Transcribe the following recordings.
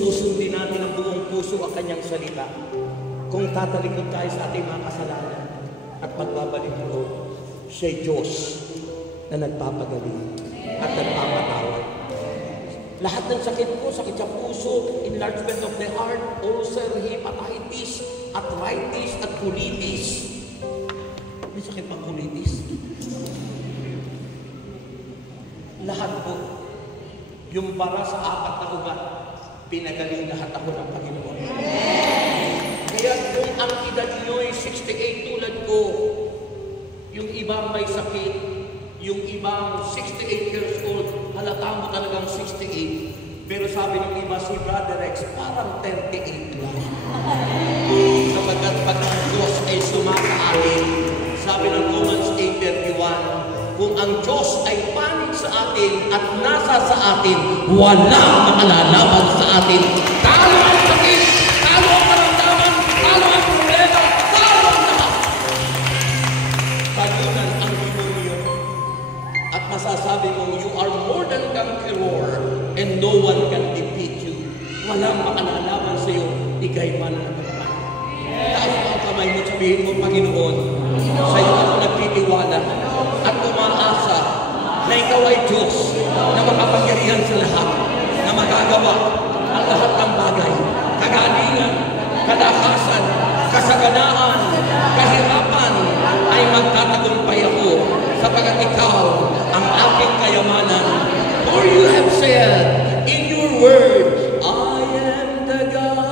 susundin natin ang buong puso ang kanyang salita, kung tatalikod tayo sa ating mga kasalanan at magbabalik loob, siya'y Diyos na nagpapagaling at nagpapatawad. Lahat ng sakit ko, sakit sa puso, enlargement of the heart, ulcer, hepatitis, arthritis, at colitis. May sakit pang colitis? Lahat po, yung bara sa 4 na ugat, pinagaling lahat ako ng Panginoon. Kaya kung ang edad nyo'y 68 tulad ko, yung ibang may sakit, yung ibang 68 years old, halata mo talagang 68. Pero sabi ng iba, si Brother Rex, parang 38 lang. Sapagkat pag ang Diyos ay sumakaalim, sabi ng Romans 8:31, kung ang Diyos ay panig sa atin at nasa sa atin, walang makalalaban sa atin. Talo ang sakit, talo ang karamdaman, talo ang problema, talo ang lahat. Talunan ang demonyo. At masasabi mong, you are more than conqueror and no one can defeat you. Walang makalalaban sa iyo, ikay mananatalaman. Taas mo ang kamay mo, sabihin mo, Panginoon, sa iyo ako nagtitiwala at umaasa na ikaw ay Diyos na makapangyarihan sa lahat, na magagawa ang lahat ng bagay, kagalingan, kalakasan, kasaganaan, kahirapan, ay magtatagumpay ako sapagkat ikaw ang aking kayamanan. For you have said in your word, I am the God.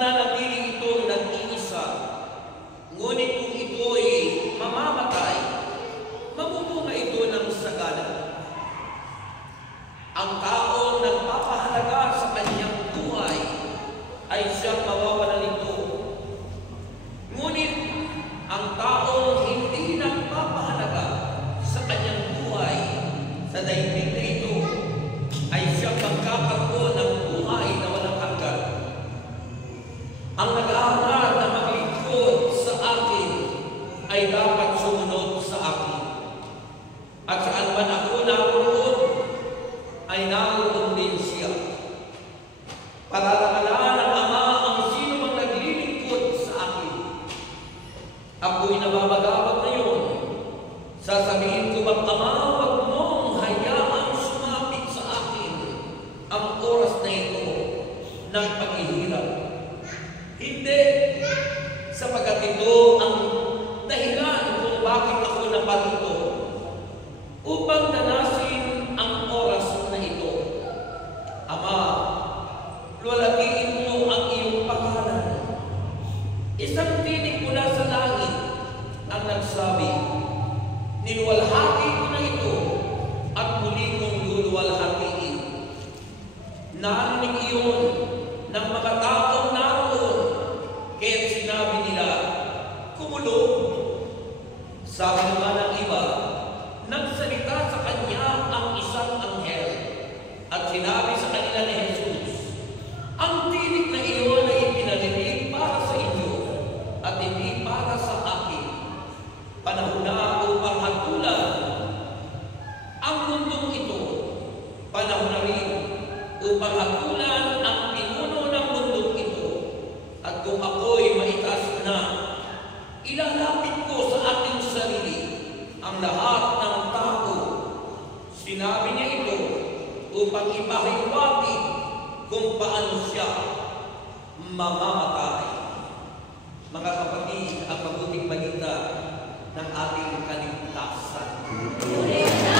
mananatili itong nag-iisa. Ngunit kung ito'y mamamatay, mamumunga ito ng sagana. Ang taong nagpapahalaga sa kanyang buhay ay siyang mawawalan nito. Ngunit ang taong hindi nagpapahalaga sa kanyang buhay sa daigdig na ito ay siyang magkakaroon ng buhay na walang hanggan. Ang nag-aaral na maglingkod sa akin ay dapat sumunod sa akin. At saan man ako naroon, ay naroon din siya. Palalakalaan ng Ama ang sino mang naglilingkod sa akin. Ako'y nababagabag ngayon. Sasabihin ko bang, Ama, wag mong hayaang sumapit sa akin ang oras na ito ng paghihirap. Hindi, sapagat ito ang dahilan kung bakit ako naparito, upang danasin ang oras na ito. Ama, luwalhatiin mo ang iyong pangalan. Isang tinig mula sa langit ang nagsabi, niluwalhati ko na ito at muli kong luluwalhatiin. Narinig iyon ng mga taong naroon, kaya't sinabi nila, kumulong. Sabi naman ng iba, nagsalita sa kanya ang isang anghel at sinabi sa kanila ni Jesus, ang tinig na iyon ay pinarinig para sa inyo at hindi para sa akin. Panahon na upang hatulan ang mundong ito. Panahon na rin upang hatulan ang pinuno ng mundong ito. At kung ako'y maitas na, ilalapit ko sa aking sarili ang lahat ng tao. Sinabi niya ito upang ipahiwati kung paano siya mamamatay. Mga kapatid, ang mabuting balita ng ating kaligtasan. Oh,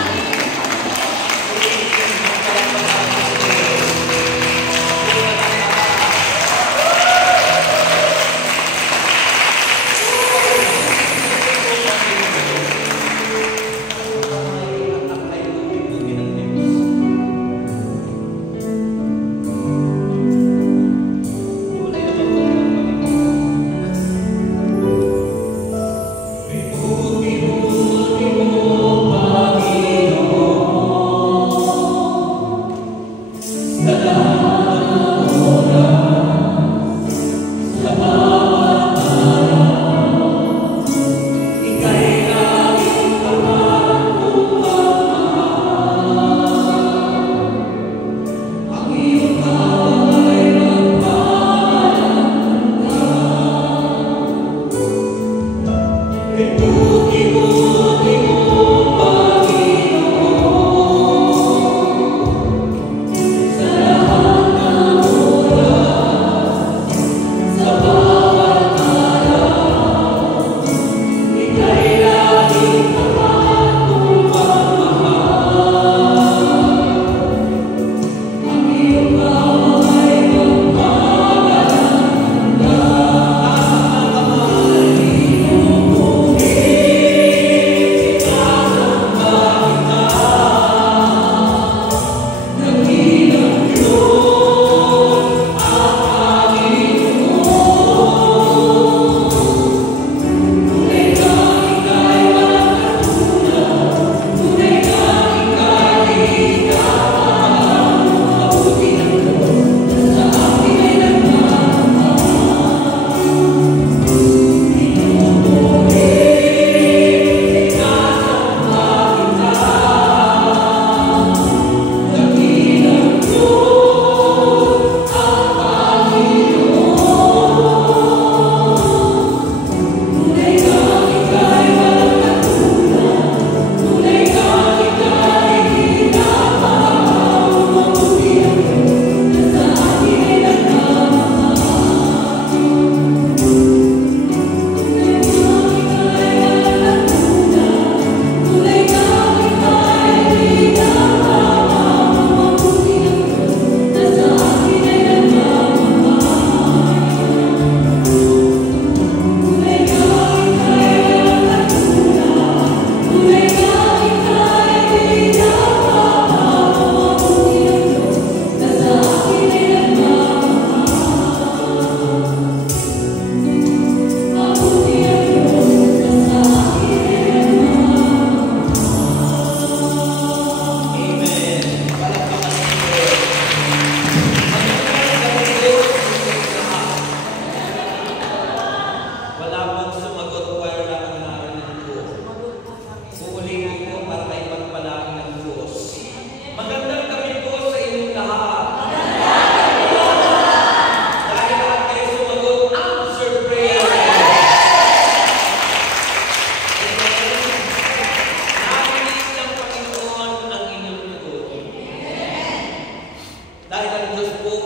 Diyos po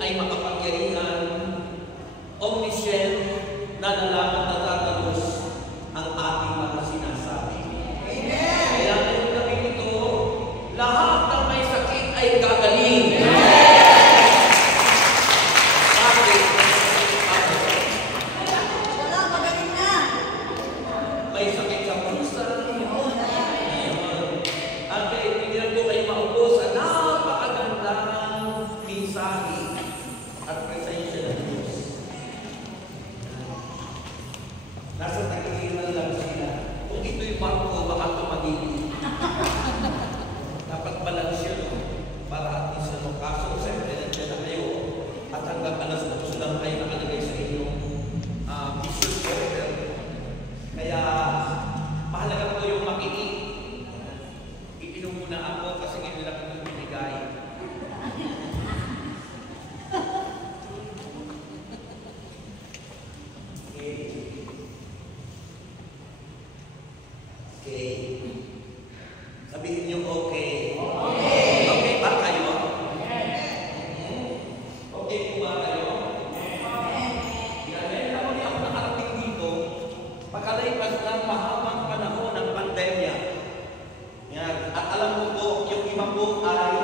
ay makapangyarihan, omniscient, na nalaman na tatalos ang ating mga sinasabi. Amen! Kaya ngayong gabi ito, lahat ng may sakit ay gagaling. Wala, magaling na. May sakit sa pusa. At kaibigan ko kayo maupo sa napakagandang mensahe at presensya ng Diyos. Nasa tagiliran lang sila. Kung ito'y barko, baka tumagigil. Dapat balance yun, no? Para at least ano, kaso, siyempre, nandiyan na kayo. At hanggang alas 8 lang kayo nakalagay sa inyong visual order. Kaya, mahalaga po yung makinig. Ipinom muna ako kasi ngayon lang ito binigay. Okay. Sabihin niyo okay. Okay ba kayo? Okay po ba kayo? Yan, ako niya ako nakarating dito. Pagkalipas ng mahabang panahon ng pandemya. Yan. At alam mo po, yung iba po ay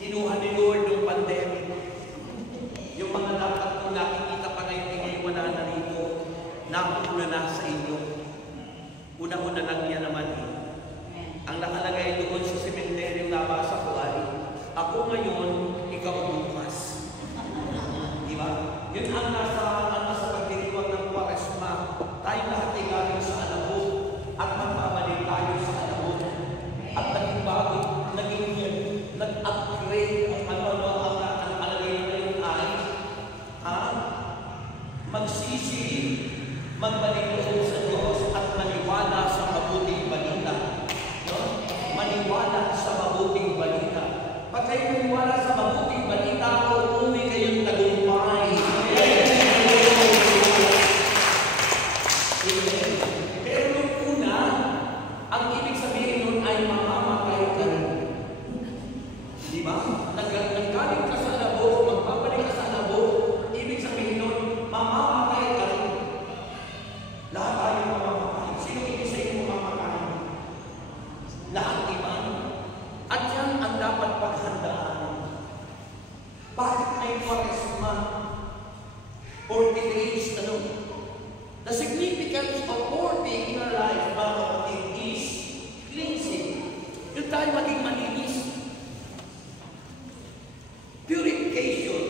kinuha ni Lord ng pandemic. Yung mga dapat po nakikita pa ngayon, ngayon wala na rito. Napuna na sa inyo. Una-una lang yan naman eh. Ang nakalagay doon sa sementeryo nabasa ko ay, ako ngayon, ikaw bukas. Di ba? Yun ang nasa pagdiriwang ng Kwaresma. Tayo lahat ay galing sa alabo at magpapalik tayo sa alabo. At naging bago, nag-upgrade ang nakalagay ngayon ay, magsisi, magbalik loob sa Diyos at maniwala sa mabuting balita. No? Maniwala sa mabuting balita. Pag kayo maniwala sa mabuting balita, uuwi kayong tagumpay. Amen. Pero nung una, ang ibig sabihin nun ay mamamatay ka rin. Di ba? Naggaling ka sa labo, magpapalik ka sa labo, ibig sabihin nun, mamamatay ka rin. Lahat tayo mamamatay. Sino ibig sa inyo mamamatay? Lahat iman. At yan ang dapat paghandaan. Bakit may Kwaresma? 40 days, ano? The significance of 40 in our life, mga kapatid, is cleansing. Yung tayo maging malinis. Purification.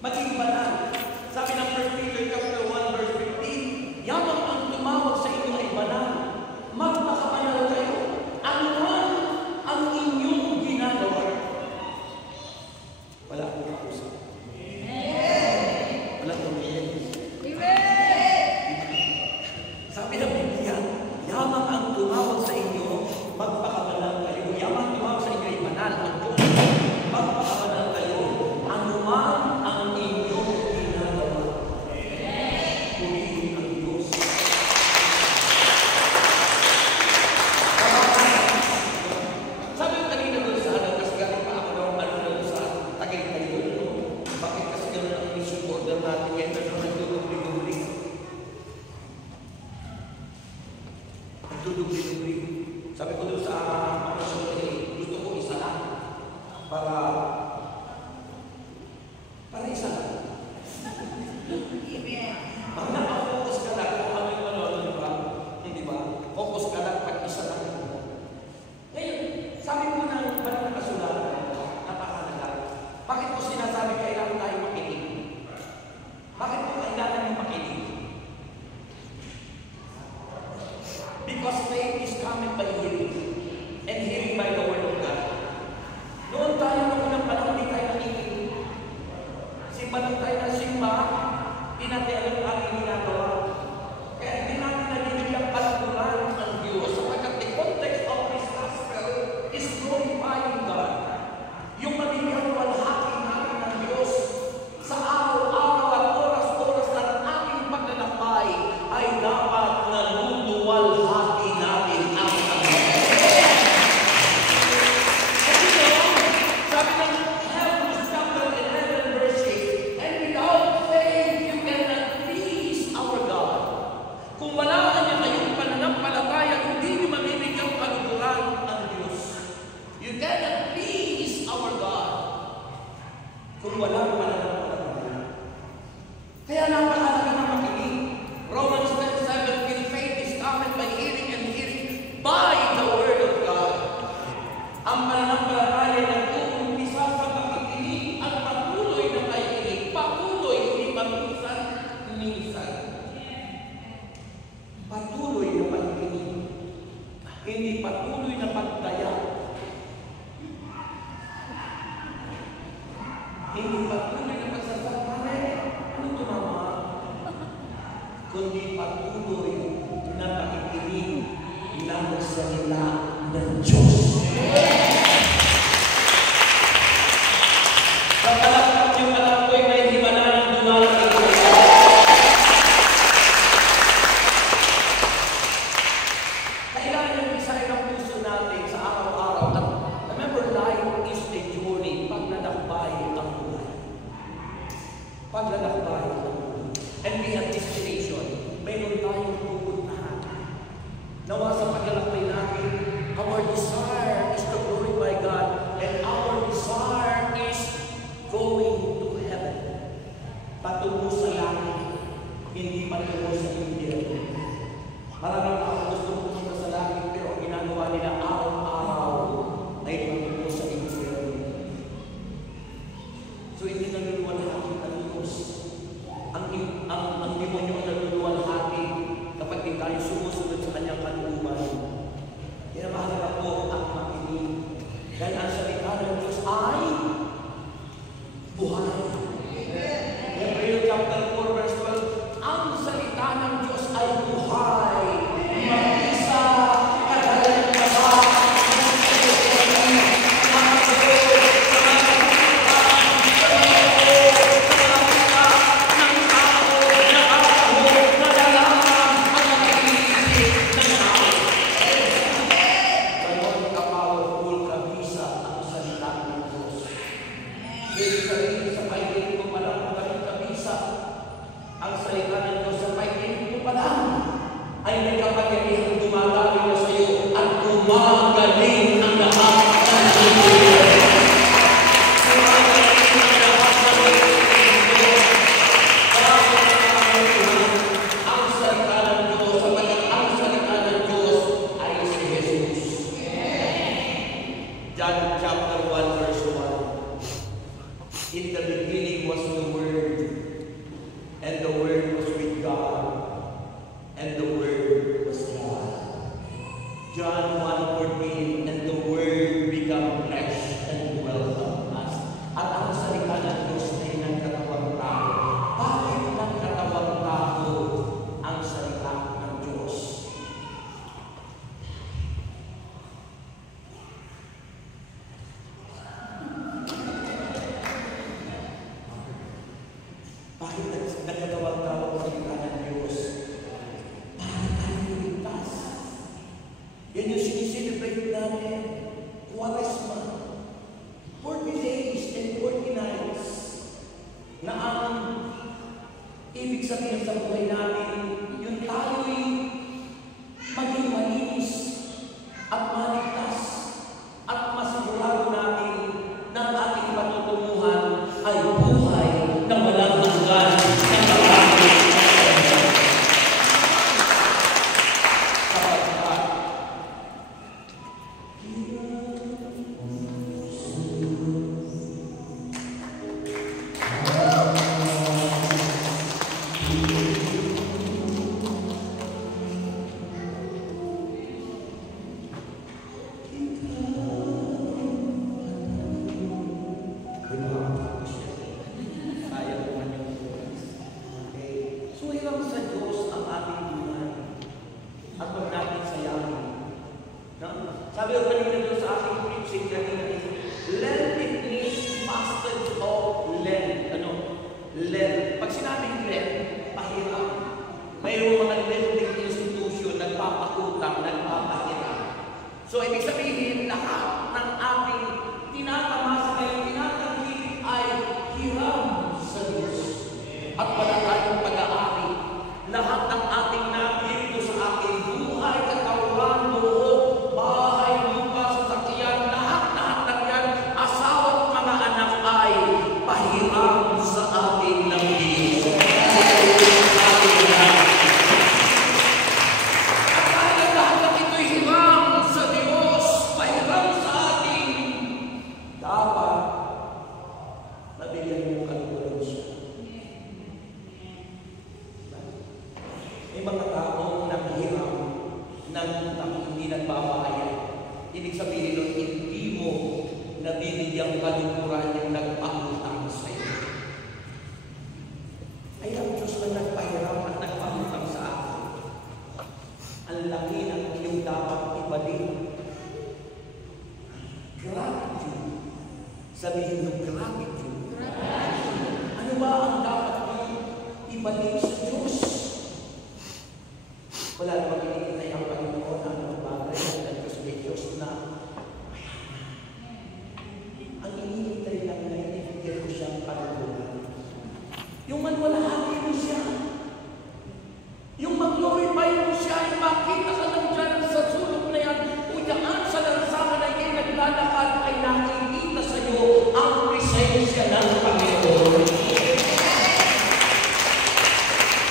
Maging banal. Sabi ng 1 Peter chapter 1 verse 15, yamang ang tumawag sa inyo ay banal. Magpakabanal kayo. Ano man ang inyong ginagawa. Wala akong kausap. Wala akong sabi ng Biblia, yamang ang tumawag sa inyo, magpakabanal kayo. Yamang tumawag sa inyo ay banal. Ang Diyos, magpakabanal kayo. Ano man ang inyong hindi patuloy na pagsasama. Ano ito, Mama? Kundi patuloy na pakikinig ng salita ng Diyos. Kapalakpak yung alam ko'y may himalayang dumarating. Kailangan yung isa ng puso natin sa araw-araw. Remember, life is a journey. Paglalakbay ang buhay. Paglalakbay ang buhay. And we have destination. Mayroon tayong pupuntahan. Nawa sa paglalakbay natin, our desire is to glorify God, and our desire is going to heaven. Patungo sa langit, hindi patungo sa impyerno. Maraming tao gusto pumunta sa langit, pero ang ginagawa nila araw-araw ay patungo sa impyerno. So hindi naluluwalhati ang Diyos. Ang demonyo ang naluluwalhati kapag di tayo sumusunod sa kanyang kalooban. Kaya mahalaga po ang makinig. Dahil ang salita ng Diyos ay buhay. Hebrew chapter 4 verse 12, ang salita ng Diyos ay buhay. Mag-isa, kadalang kasa, ang salita ng Diyos sa pagkikinig mo pa lang ay may kapangyarihan gumagaling na sa iyo at gumagaling ang lahat ng Diyos. Gumagaling ang lahat ng Diyos. Ang salita ng Diyos, sapagkat ang salita ng Diyos ay si Jesus. John chapter 1 verse 1. In the beginning was the Word, and the Word was with God, and the Word was God. John 1:14, and the Word became flesh and dwelt among us. At ang salita ng Diyos ay nagkatawang tao. Bakit nagkatawang tao ang salita ng Diyos? Bakit nagkatawang tao ang salita ng Diyos? Para tayo ligtas. Yan yung siniselebrate natin. Quaresma. 40 days and 40 nights. Na ang ibig sabihin sa buhay natin, yung tayo'y maging malinis at maligtas at masigurado natin na ang ating patutunguhan ay buhay na walang hanggan ng marami. Sabi ko kanina doon sa aking preaching kanina is, Lent, it means passage of Lent. Lent. Pag sinabing Lent, pahirap. Mayroong mga lending institution, nagpapakutang, nagpapahirap. So, ibig sabihin, lahat ng ating tinatamasa ngayon, tinatanggi ay hiram sa Diyos. At wala tayong pag-aari. Lahat ng ating nabirito sa ating buhay, katawan, loob, bahay, lupa, sasakyan, lahat ng yan, asawa at mga anak ay pahiram sa ating ng Diyos. At dahil lahat ng ito'y hiram sa Diyos, Yung manwalhati mo siya. Yung mag-glorify mo siya, yung makita ka lang dyan sa sulok na yan, o dyan sa lansangan na kayo naglalakad ay nakikita sa iyo ang presensya ng Panginoon.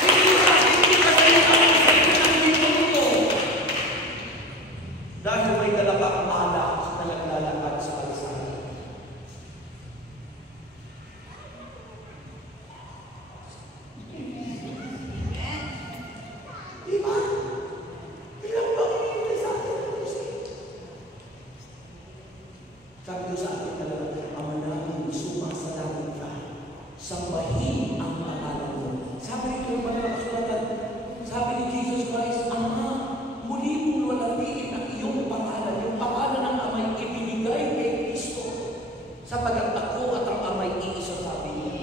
Hindi ka sa iyo ang presensya ng dito. Dahil may dala kang alak na naglalakad sa lansangan. Sabi sa akin talaga, Ama namin, sumasalangit ka. Sambahin ang pangalan mo. Sabi nito yung panalasulatan, sabi ni Jesus Christ, Ama, muli mong lalapiin ang iyong pangalan. Yung pangalan ng Ama'y ibinigay kay Kristo. Sapagat ako at ang Ama'y iisa, sabi niya.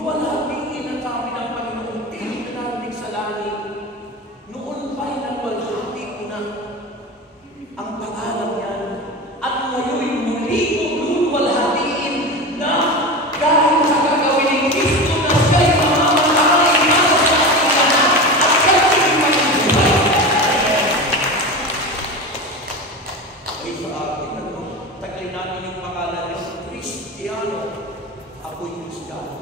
Luwalhatiin ang sabi ng Panginoon, di narinig sa langit. Noon pa'y nagwalhati ko na ang pangalan niya. At ngayon muli kong luwalhatiin na dahil sa gagawin ni Kristo na siya'y mamamatay na sa ating lahat at siya'y magbuhay. Ay sa akin, taglay natin yung pangalan niya, Kristiyano. Ako'y Kristiyano.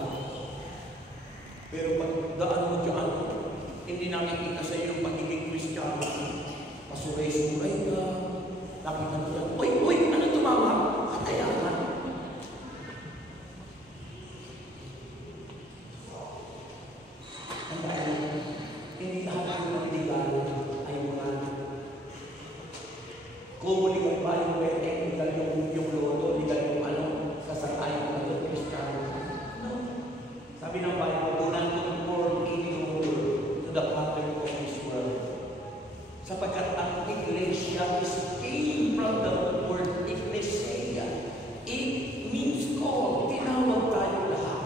Pero pagdaan mo dyan, hindi nakikita sa iyo yung pagiging Kristiyano. Pasuray-suray ka. Nakita mo yan, uy, ano ito mama? Katayangan. Ang dahil, hindi lahat ng legal ay mga kumuligan pa yung wedding, legal yung loto, legal yung ano, sasakayan ng ito, Kristiyano. No. Sabi ng Bible, do not conform any longer to the pattern of this world. Sapagkat ang iglesia came from the word ecclesia. It means called. Tinawag tayo lahat.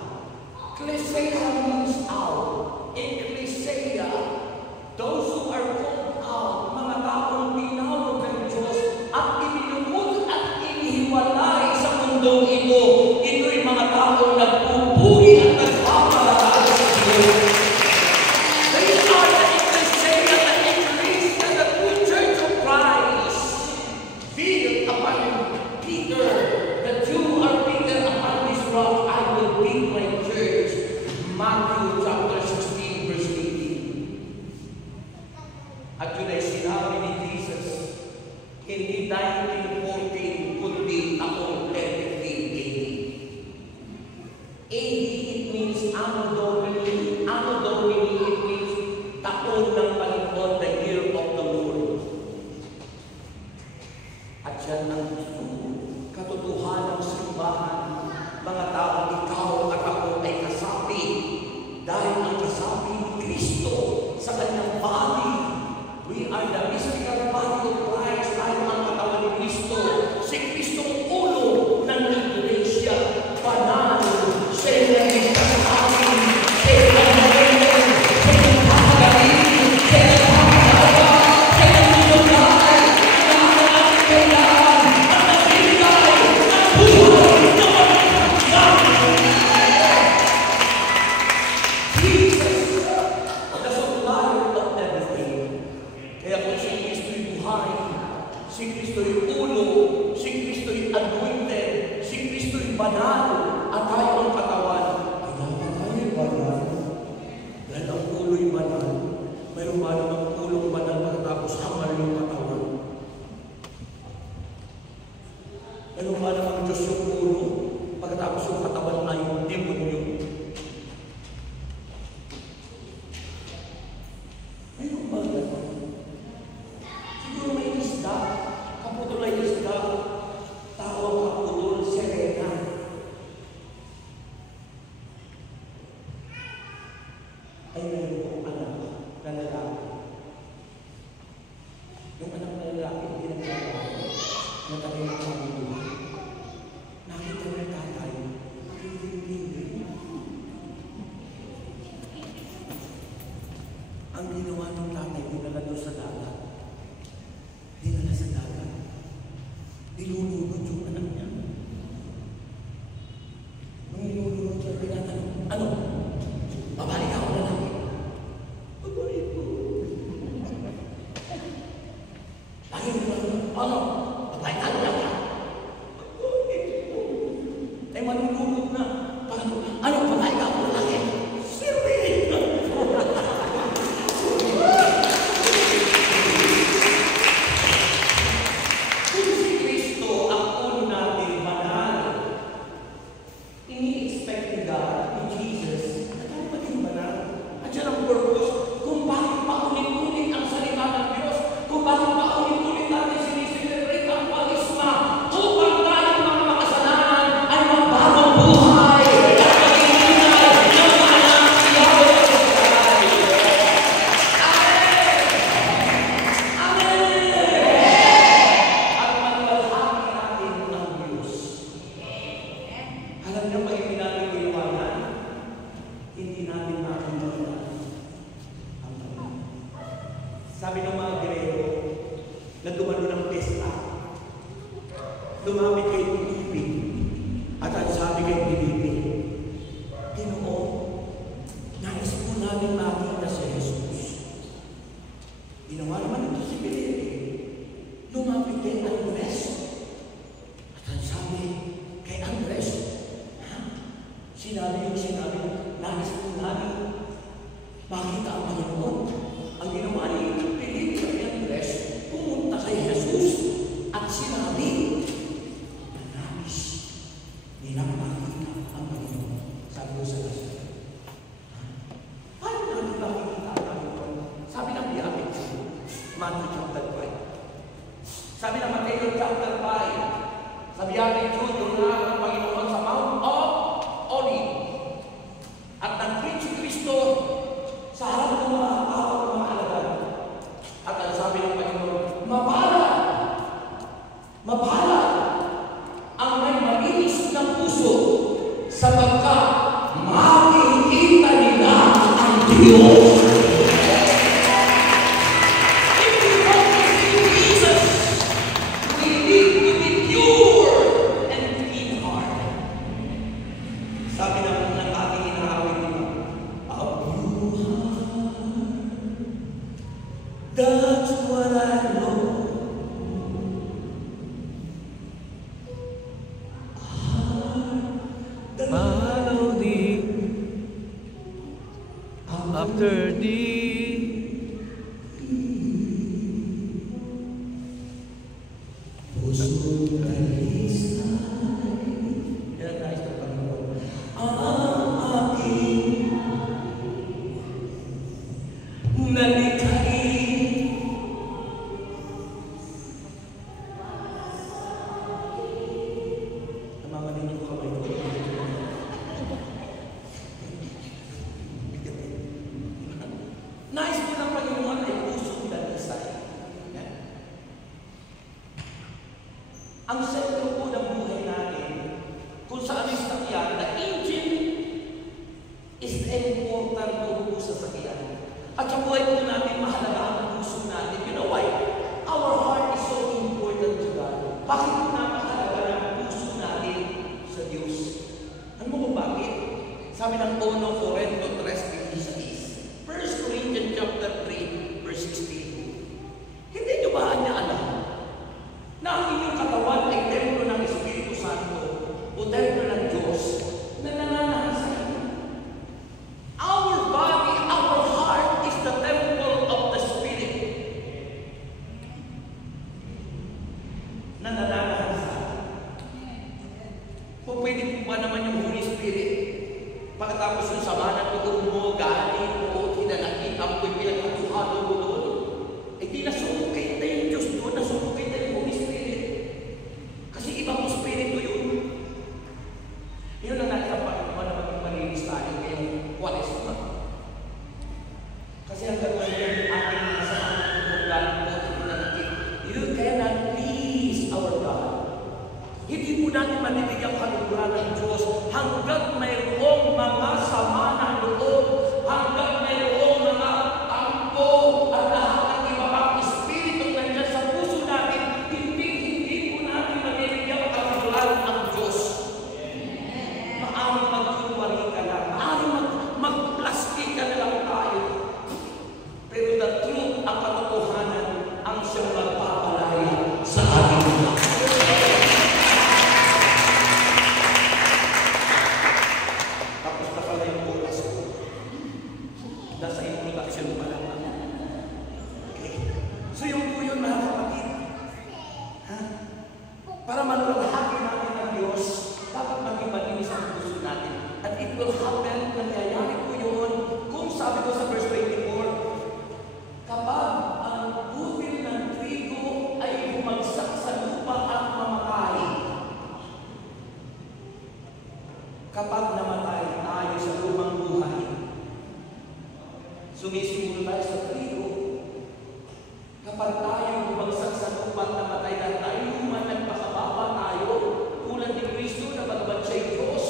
Ecclesia means out. Ecclesia, those who are called out, mga taong tinawag ng Diyos at inilumot at inihiwalay sa mundong ito. Ito'y mga taong nagpupuri at nagpapalala sa Diyos. Matthew chapter 16 verse 18. At yun ay sinabi ni Jesus, hindi 1914 kundi taong 33 AD. it means Anno Domini. Anno Domini, it means taon ng Panginoon, the year of the Lord. At yan ang katotohanan ng simbahan. Mga taong ikaw at ako ay kasapi dahil ang kasapi ni Kristo sa kanyang body. We are the mystical body of Christ. Tayo ang katawan ni Kristo. Si Kristo ang ulo ng iglesia. Banal. Siya ay kasapi. Siya ay nagawin. Siya ay nakakagaling. Siya ay nakakagawa. Siya ay nilulay. Siya ay nakakailangan. At nagbibigay ng buhay na si Kristo'y ulo, si Kristo'y anointed, si Kristo'y banal, at tayo ang katawan. Kailangan tayo banal. Dahil ang ulo'y banal. Mayroon ba namang ulong banal pagkatapos hangal yung katawan? Mayroon ba namang Diyos yung ulo pagkatapos yung katawan ay demonyo? Mayroon ba naman? Siguro may isda. Kaputol ay isda, tawag kaputol, serena. kanyang pag-ibinagay ko iwanan, hindi natin makakita ang Panginoon. Sabi ng mga Grego, na dumalo ng pesta, lumapit kay Pilipi, at ang sabi kay Pilipi, Pinoon, nais po namin makita si Jesus. Ginawa naman ito si Pilipi, lumapit kay Andres, at ang sabi kay Andres, sinabi, nais po namin makita ang Panginoon. Ang ginawa ni Pilipi at Andres, pumunta kay Jesus at sinabi, nais nilang makita ang Panginoon. Sabi ko sa kasi, paano natin makikita ang Panginoon? Sabi ng biyabit, Matthew chapter 5. Sabi ng Matthew chapter 5, sa biyabit yun, doon na ang Panginoon sa Mount of Olive. At nag-preach si Kristo sa harap ng mga tao ng mga alagad. At ang sabi ng Panginoon, mapala ang may malinis ng puso sapagkat makikita nila ang Diyos. If we want to see Jesus, we need to be pure and clean heart. Sabi ng ating inaawit nila, a pure heart, that's what I know. Follow thee after thee. Yan nais ng Panginoon. Ang aking nalikhain. Namamanin yung kamay ko. Nais mo ng Panginoon ay pusong dalisay. Yan. Ang sentro po ng buhay natin, kung saan ay sasakyan, the engine is the important po sa sasakyan. At sa buhay po natin, mahalaga ang puso natin. You know why? Our heart is so important to God. Bakit po napakalaga ng puso natin sa Diyos? Ano mo kung bakit? Sabi ng Ono Corrento 3:16, 1 Corinthians chapter 3, verse 16. Hindi nyo ba niya alam na ang inyong katawan ay templo ng Espiritu Santo o templo ng Diyos na nananahan sa inyo? Our body, our heart is the temple of the Spirit na nananahan sa atin. Kung pwede po ba naman yung Holy Spirit, pagkatapos yung sama ng loob mo, galing mo, hinanakit ang pinagkatuhalo mo doon, eh di nasumukit na yung Diyos doon, nasumukit na yung Holy Spirit. Kasi ibang Espiritu yun. Yun ang natin ang Panginoon na maging malinis tayo ngayong Kwaresma. Kasi ang gagawin yung ating masama ng loob, galing mo, hinanakit. You cannot please our God. Hindi po natin manibigyan kaluguran ng Diyos hanggat mayroong mga sama ng loob, hanggat mayroong mga tampo at lahat ng iba pang espiritu nandiyan sa puso natin, hindi po natin manibigyan kaluguran ng Diyos. Maaaring magkunwari ka lang, maaaring mag-plastic ka na lang tayo. Pero the truth, ang katotohanan, ang siyang magpapalaya sa ating mga. Tapos na pala yung oras ko. Nasa introduction pa lang. Okay. So yung po yun, mga kapatid. Ha? Para maluwalhati natin ang Diyos, dapat maging malinis ang puso natin. At it will happen, nangyayari po yun, kung sabi ko sa verse 24, kapag ang butil ng trigo ay bumagsak sa lupa at mamatay, kapag namatay tayo sa lumang buhay, sumisimulo tayo sa trigo. Kapag tayo bumagsak sa lupa at namatay na tayo, nagpakababa tayo, tulad ni Kristo na bagamat siya'y Diyos,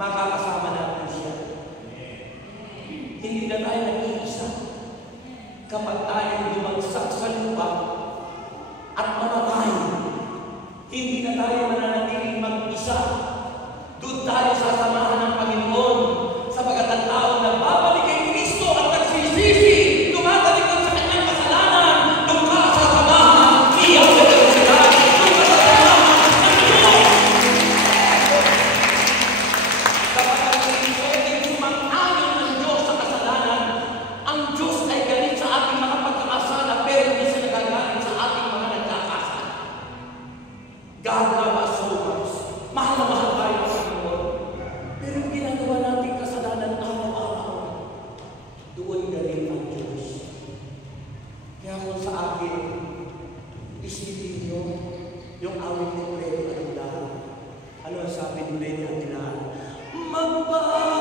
makakasama natin siya. Hindi na tayo nag-iisa kapag tayo lumagsak sa lupa at mamatay. Hindi na tayo mananatiling mag-isa. Doon tayo sasamahan ng Panginoon sapagkat ang tao na babalik kay Kristo at nagsisisi, tumatalikod sa kanyang kasalanan, doon ka sasamahan, iyak na sila, doon ka sasamahan ng Diyos. Kapag hindi pwedeng sumang-ayon ng Diyos sa kasalanan, ang Diyos ay galit sa ating mga pagkakasala, pero hindi siya nagagalit sa ating mga nagkakasala. God love us so much. Mahal na mahal tayo sa Panginoon. Pero yung ginagawa natin kasalanan araw-araw, doon galit ang Diyos. Kaya kung sa akin, isipin nyo yung awit ni Freddy Aguilar. Ano ang sabi ni Freddy Aguilar? Magbago